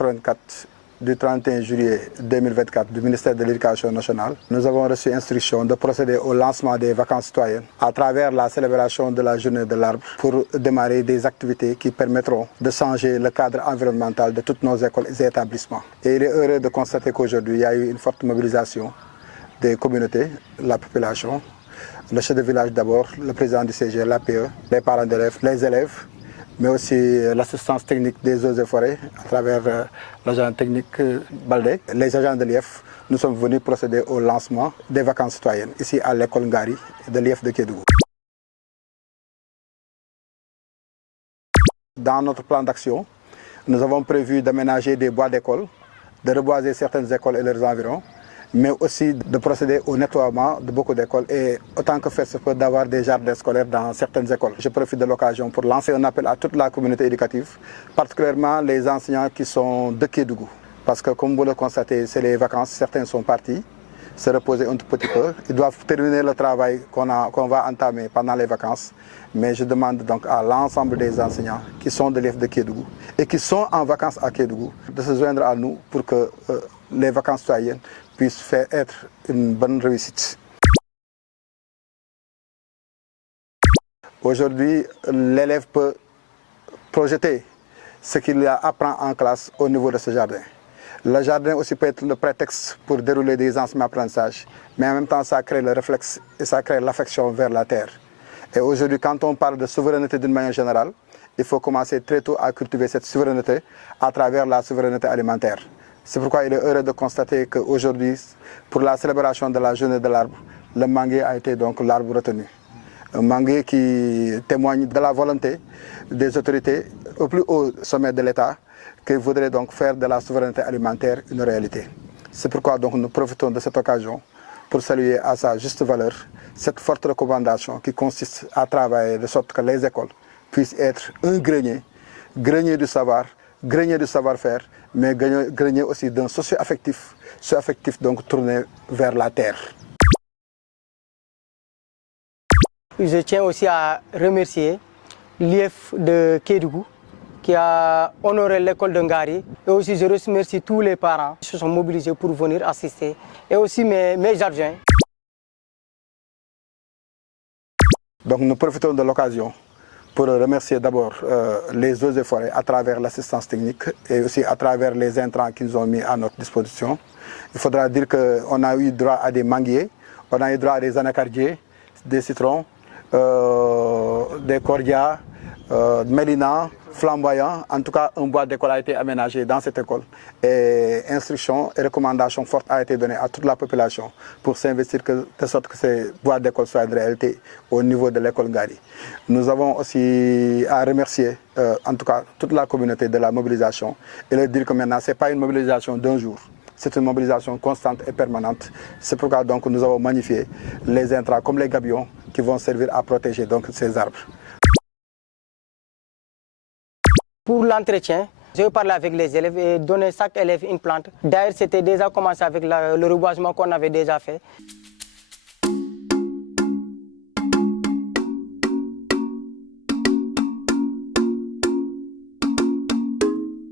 84 du 31 juillet 2024 du ministère de l'Éducation nationale, nous avons reçu instruction de procéder au lancement des vacances citoyennes à travers la célébration de la journée de l'arbre pour démarrer des activités qui permettront de changer le cadre environnemental de toutes nos écoles et établissements. Et il est heureux de constater qu'aujourd'hui, il y a eu une forte mobilisation des communautés, la population, le chef de village d'abord, le président du CG, l'APE, les parents d'élèves, les élèves, mais aussi l'assistance technique des eaux et forêts à travers l'agent technique Baldé. Les agents de l'IEF, nous sommes venus procéder au lancement des vacances citoyennes ici à l'école Ngari de l'IEF de Kédougou. Dans notre plan d'action, nous avons prévu d'aménager des bois d'école, de reboiser certaines écoles et leurs environs, mais aussi de procéder au nettoiement de beaucoup d'écoles et autant que faire se peut d'avoir des jardins scolaires dans certaines écoles. Je profite de l'occasion pour lancer un appel à toute la communauté éducative, particulièrement les enseignants qui sont de Kédougou. Parce que comme vous le constatez, c'est les vacances, certains sont partis se reposer un tout petit peu. Ils doivent terminer le travail qu'on va entamer pendant les vacances. Mais je demande donc à l'ensemble des enseignants qui sont de l'IEF de Kédougou et qui sont en vacances à Kédougou de se joindre à nous pour que les vacances citoyennes puissent faire être une bonne réussite. Aujourd'hui, l'élève peut projeter ce qu'il apprend en classe au niveau de ce jardin. Le jardin aussi peut être le prétexte pour dérouler des enseignements-apprentissages, mais en même temps, ça crée le réflexe et ça crée l'affection vers la terre. Et aujourd'hui, quand on parle de souveraineté d'une manière générale, il faut commencer très tôt à cultiver cette souveraineté à travers la souveraineté alimentaire. C'est pourquoi il est heureux de constater qu'aujourd'hui, pour la célébration de la journée de l'arbre, le manguier a été donc l'arbre retenu. Un manguier qui témoigne de la volonté des autorités au plus haut sommet de l'État qui voudraient donc faire de la souveraineté alimentaire une réalité. C'est pourquoi donc nous profitons de cette occasion pour saluer à sa juste valeur cette forte recommandation qui consiste à travailler de sorte que les écoles puissent être un grenier, grenier du savoir, grenier du savoir-faire, mais grenier aussi d'un socio-affectif, donc tourné vers la terre. Je tiens aussi à remercier l'IEF de Kédougou qui a honoré l'école de Ngari. Et aussi je remercie tous les parents qui se sont mobilisés pour venir assister. Et aussi mes adjoints. Donc nous profitons de l'occasion pour remercier d'abord les eaux et forêts à travers l'assistance technique et aussi à travers les intrants qu'ils ont mis à notre disposition. Il faudra dire qu'on a eu droit à des manguiers, on a eu droit à des anacardiers, des citrons, des cordias, mélina, flamboyants. En tout cas, un bois d'école a été aménagé dans cette école. Et instructions et recommandations fortes ont été données à toute la population pour s'investir de sorte que ces bois d'école soient une réalité au niveau de l'école Ngari. Nous avons aussi à remercier, en tout cas, toute la communauté de la mobilisation et leur dire que maintenant, ce n'est pas une mobilisation d'un jour. C'est une mobilisation constante et permanente. C'est pourquoi donc, nous avons magnifié les intrants comme les gabions qui vont servir à protéger donc, ces arbres. Pour l'entretien, je vais parler avec les élèves et donner chaque élève une plante. D'ailleurs, c'était déjà commencé avec le reboisement qu'on avait déjà fait.